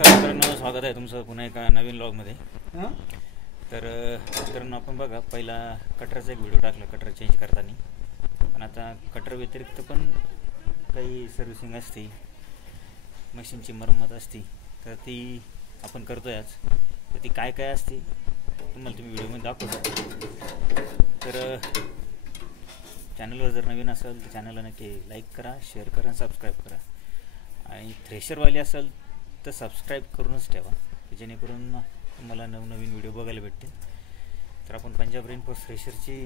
नमस्कार मित्रांनो, स्वागत आहे तुमचं पुन्हा एका नवीन व्लॉगमध्ये। तर मित्रांनो, आपण बघा पहिला कटरचा एक व्हिडिओ टाकला कटर चेंज करताना, पण आता कटर व्यतिरिक्त पण काही सर्व्हिसिंग असते, मशीनची मरम्मत असते, तर ती आपण करतोय आज। तर ती काय काय असते तुम्हाला तुम्ही व्हिडिओमध्ये दाखवतो। तर चॅनलवर जर नवीन असेल तर चॅनलला नक्की लाईक करा, शेअर करा, सबस्क्राईब करा, आणि थ्रेशरवाली असेल तर सबस्क्राईब करूनच ठेवा, जेणेकरून तुम्हाला नवनवीन व्हिडिओ बघायला भेटतील। तर आपण पंजाब रेनफोर्स थ्रेशरची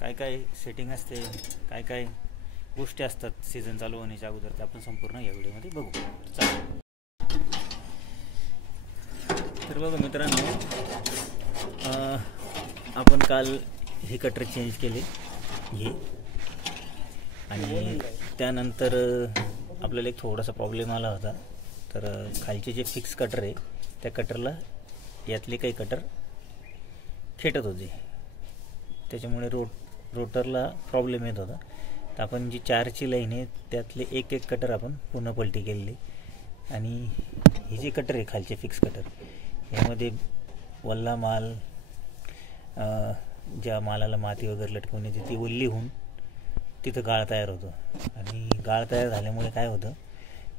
काय काय सेटिंग असते, काय काय गोष्टी असतात सीझन चालू होण्याच्या अगोदर, ते आपण संपूर्ण या व्हिडिओमध्ये बघू। चालेल, तर बघा मित्रांनो, आपण काल हे कटर चेंज केले हे, आणि त्यानंतर आपल्याला एक थोडासा प्रॉब्लेम आला होता। तर खालचे जे फिक्स कटर आहे त्या कटरला यातले काही कटर खेटत होते, त्याच्यामुळे रोटरला प्रॉब्लेम येत होता। तर आपण जी 4ची लाईन आहे त्यातले एक एक कटर आपण पुन्हा पलटी केलेली, आणि हे जे कटर आहे खालचे फिक्स कटर, यामध्ये वल्ला माल, ज्या मालाला माती वगैरे लटकवून येते ती ओल्ली होऊन तिथं गाळ तयार होतो, आणि गाळ तयार झाल्यामुळे काय होतं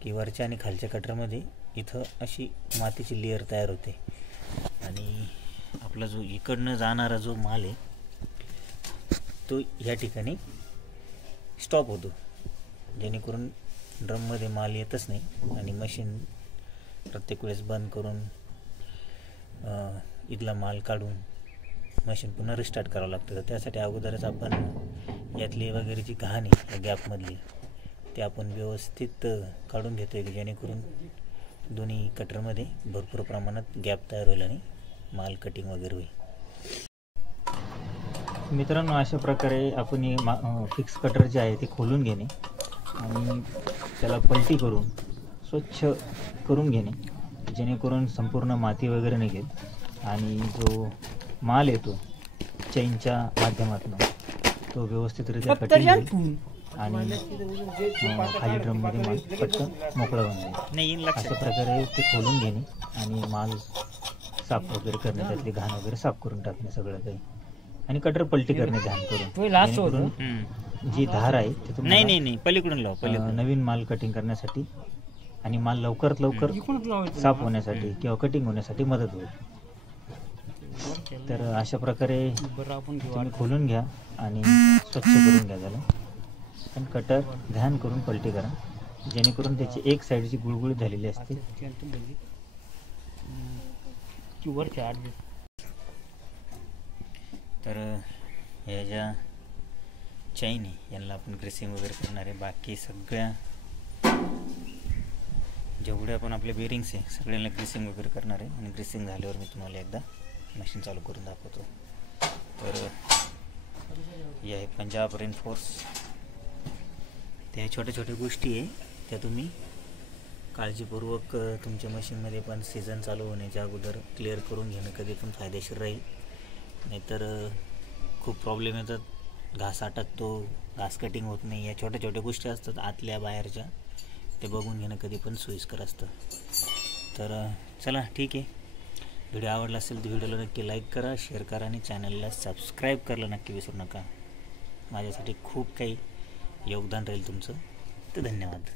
की वरच्या आणि खालच्या कटरमध्ये इथं अशी मातीची लेअर तयार होते, आणि आपला जो इकडनं जाणारा जो माल आहे तो या ठिकाणी स्टॉप होतो, जेणेकरून ड्रममध्ये माल येतच नाही, आणि मशीन प्रत्येक वेळेस बंद करून इथला माल काढून मशीन पुन्हा रिस्टार्ट करावं लागतं। तर त्यासाठी अगोदरच आपण यातली वगैरे जी घाण आहे या गॅपमधली ते आपण व्यवस्थित काढून घेतो आहे, की जेणेकरून दोन्ही कटरमध्ये भरपूर प्रमाणात गॅप तयार होईल आणि माल कटिंग वगैरे होईल। मित्रांनो, अशा प्रकारे आपण हे फिक्स कटर जे आहे ते खोलून घेणे आणि त्याला पलटी करून स्वच्छ करून घेणे, जेणेकरून संपूर्ण माती वगैरे निघेल, आणि जो माल येतो चैनच्या माध्यमातून तो व्यवस्थितरित्या कटिंग होईल, आणि खाली ड्रममध्ये माल पटकन मोकळा होऊन जाईल। अशा प्रकारे ते खोलून घेणे आणि माल साफ वगैरे करणे, त्यातली घाण वगैरे साफ करून टाकणे सगळं काही, आणि कटर पलटी करणे ध्यान करून, जी धार आहे ती तुम्हाला पलीकडून नवीन माल कटिंग करण्यासाठी आणि माल लवकरात लवकर साफ होण्यासाठी किंवा कटिंग होण्यासाठी मदत होईल। तर अशा प्रकारे तुम्ही खोलून घ्या आणि स्वच्छ करून घ्या त्याला, पण कटर ध्यान करून पलटी करा, जेणेकरून त्याची एक साईडची गुळगुळीत झालेली असते। तर ह्या ज्या चैन आहे यांना आपण ग्रेसिंग वगैरे करणार आहे, बाकी सगळ्या जेवढे आपण आपले बेरिंग्स आहे सगळ्यांना ग्रेसिंग वगैरे करणार आहे, आणि ग्रेसिंग झाल्यावर मी तुम्हाला एकदा मशीन चालू करून दाखवतो। तर हे आहे पंजाब रेनफोर्स। त्या छोट्या छोट्या गोष्टी आहे त्या तुम्ही काळजीपूर्वक तुमच्या मशीनमध्ये पण सीझन चालू होण्याच्या अगोदर क्लिअर करून घेणं कधी पण फायदेशीर राहील, नाहीतर खूप प्रॉब्लेम येतात, घास अटकतो, घास कटिंग होत नाही, या छोट्या छोट्या गोष्टी असतात आतल्या बाहेरच्या, ते बघून घेणं कधी पण सोयीस्कर असतं। तर चला ठीक आहे, व्हिडिओ आवडला असेल तर व्हिडिओला नक्की लाईक करा, शेअर करा, आणि चॅनलला सबस्क्राईब करायला नक्की विसरू नका। माझ्यासाठी खूप काही योगदान राहील तुमचं, तर धन्यवाद।